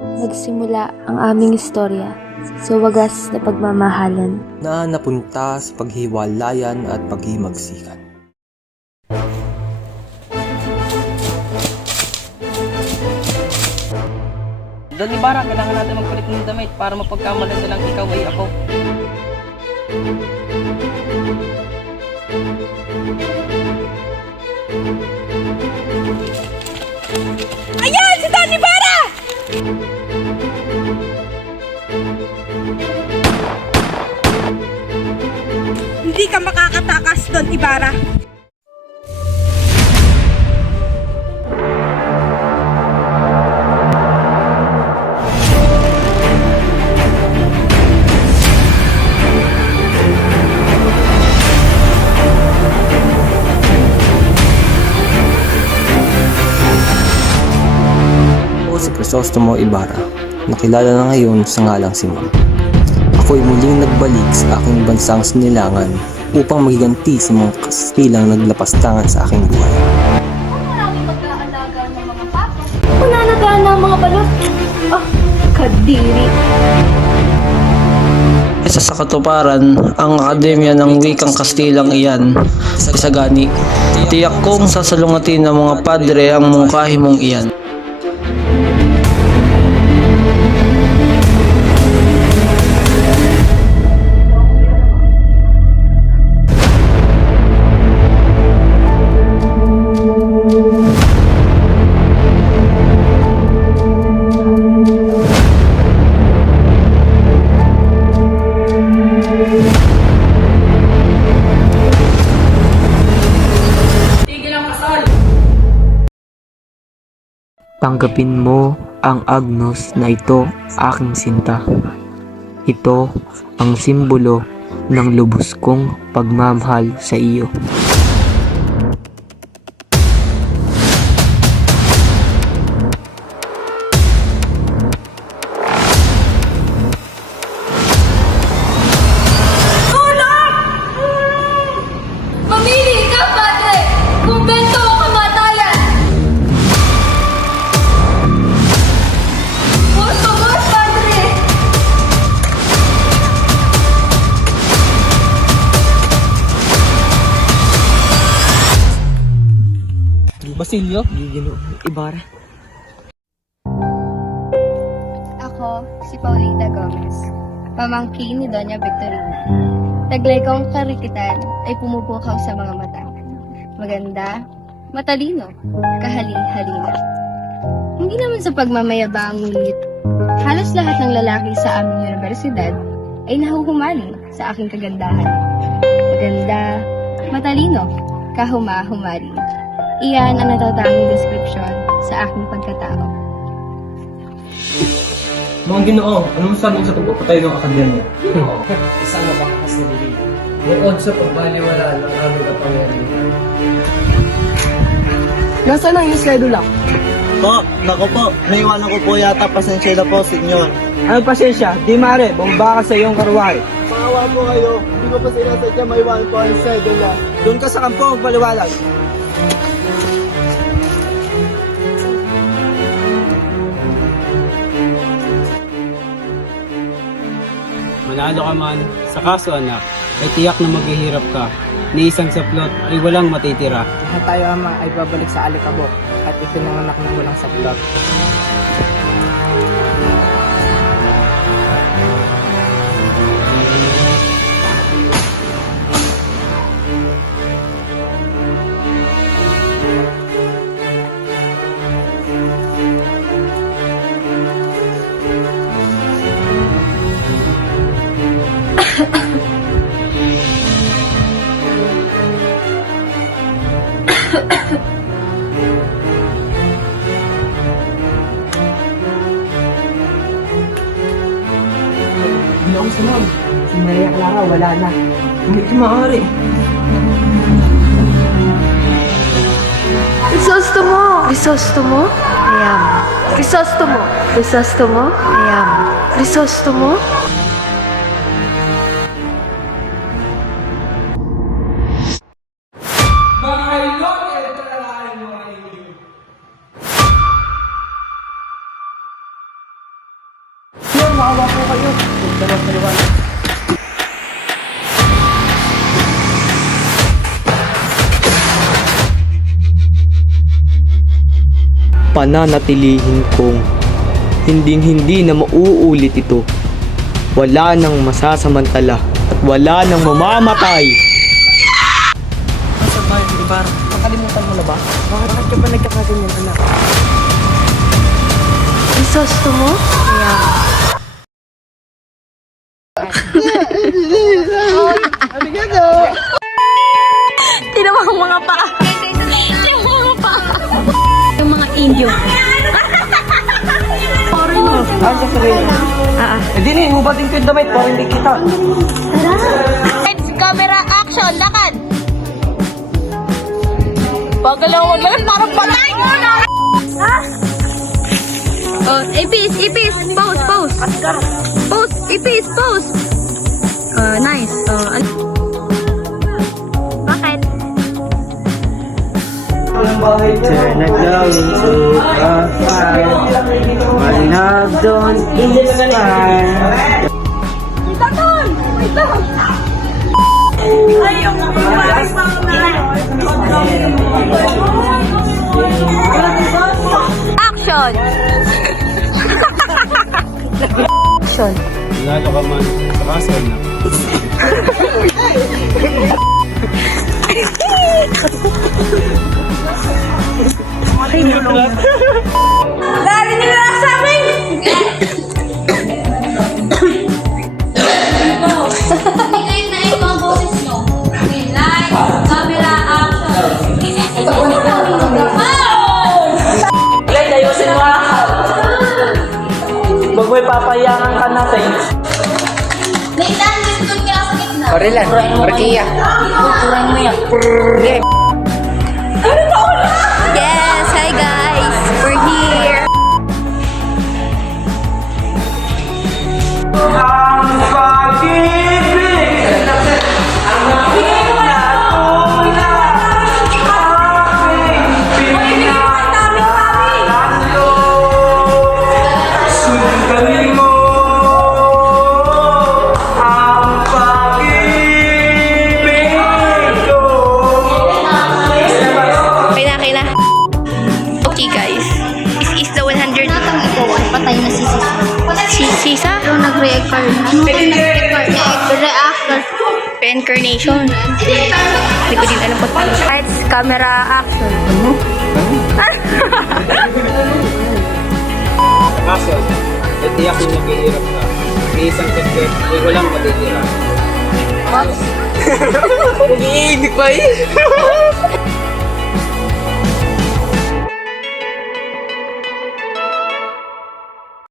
Nagsimula ang aming istorya sa wagas na pagmamahalan. Na napunta sa paghiwalayan at paghimagsikan. Don Ibarra, kailangan natin magpalit ng damit para mapagkamalan na lang ikaw ay ako. Ayan! Si Don Ibarra! Hindi ka makakatakas, Don Ibarra. Si Crisostomo Ibarra, nakilala na ngayon sa ngalang si Ma'am. Ako'y muling nagbalik sa aking bansang sinilangan upang magiganti sa mga kastilang naglapastangan sa aking buhay. Maraming mag-aalaga ng mga pato. Mananagaan ng mga balot. Ah, kadiri. Isa sa katuparan, ang Akademya ng Wikang Kastilang iyan, isagani. Tiyak kong sasalungatin ng mga padre ang mungkahi mong iyan. Tanggapin mo ang agnos na ito, aking sinta. Ito ang simbolo ng lubos kong pagmamahal sa iyo. Mamili ka, padre! Kumbento o kamatayan! Por favor, padre! Basilio? Ibarra. Ako, si Paulita Gomez, pamangkin ni Doña Victorina. Taglay kong karikitan ay pumupukaw sa mga mata. Maganda, matalino, kahali-halina. Hindi naman sa pagmamayabang, ngunit halos lahat ng lalaki sa aming universidad ay nahuhumaling sa aking kagandahan. Maganda, matalino, kahuma-humali. Iyan ang natatanging description sa aking pagkatao. Mga Ginoo, anong sabi sa pagpapatay ng akademya? Isang mabakas na bibig. Bukod sa pagbaliwala ng aming kapangyarihan. Nasaan ang iyong schedule? Po, naku po, naiwanan ko po yata, pasensya na po, senyor. Ano pasensya? Di mare, bumaba ka sa iyong karwahe. Maawa po kayo, hindi ko pa sinasadya maiwanan po ang sedula. Doon ka sa kampo, magpaliwalag. Manalo ka man, sa kaso anak, ay tiyak na maghihirap ka. Ni isang saplot ay walang matitira. Lahat tayo ama ay babalik sa alikabok at ipinanganak ng walang saplot. Hindi ako sunod. Si Maria Clara wala na. Hindi ka maaari. Crisostomo! Crisostomo? Ayam. Crisostomo! Crisostomo? Ayam. Crisostomo? dalawang paliwanag. Pananatilihin kong hinding-hindi na mauulit ito. Wala nang masasamantala at wala nang mamamatay. Sir Mario Ibarra, makalimutan mo na ba? Bakit ka ba nagkakaganyan, anak? Isosto mo? Tinawa ang mga paa. Tinawa ang mga paa. Yung mga Indio. Hindi na, hubatin ko yung damit para hindi kita. Lights, camera, action, lakad! Pagalaw, parang patay! Oh, ipis, pose, pose. Pose, ipis, pose. Nice. Bakit? Turn the glow into a fire. My love don't inspire. Action! Manalo ka man sa kaso anak. Galing nila sa amin! Bigay na yung mga boses nyo. Light, camera, action. Guys, ayusin mo Huwag mo ipapayangan ka natin. Nathan, doon ka sa gitna. Orilan, Orkia. Tuturan mo yan. Yes, hi guys. We're here. Okay guys, this is the 100 Natang ikaw ay patay na si Sisa. Sisa Yung nag-react Ano yung nag-react? reincarnation. Hindi ko din alam kung paano. Lights, camera, action. Sa kaso anak, ay tiyak na maghihirap ka. Ni isang saglit ay walang matitira. Umiinig pa eh.